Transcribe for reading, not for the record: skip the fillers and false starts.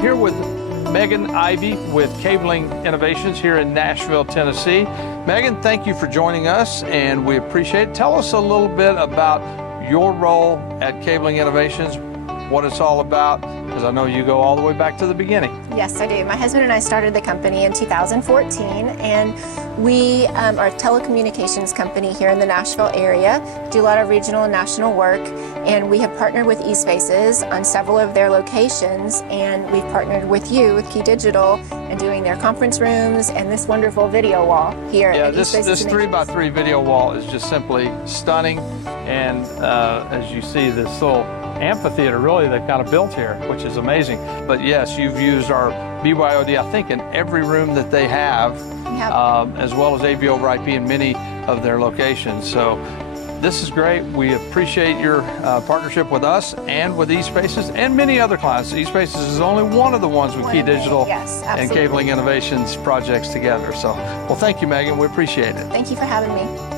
here with Megan Ivey with Cabling Innovations here in Nashville, Tennessee. Megan, thank you for joining us, and we appreciate it. Tell us a little bit about your role at Cabling Innovations, what it's all about, because I know you go all the way back to the beginning. Yes, I do. My husband and I started the company in 2014, and we are a telecommunications company here in the Nashville area, do a lot of regional and national work, and we have partnered with eSpaces on several of their locations, and we've partnered with you, with KeyDigital, and doing their conference rooms and this wonderful video wall here at eSpaces. This 3x3 video wall is just simply stunning, and as you see, this little amphitheater really they kind of built here, which is amazing. But yes, you've used our BYOD, I think, in every room that they have, as well as AV over IP in many of their locations. So this is great. We appreciate your partnership with us and with eSpaces and many other clients. eSpaces is only one of the ones with KeyDigital and Cabling Innovations projects together. So, well, thank you, Megan. We appreciate it. Thank you for having me.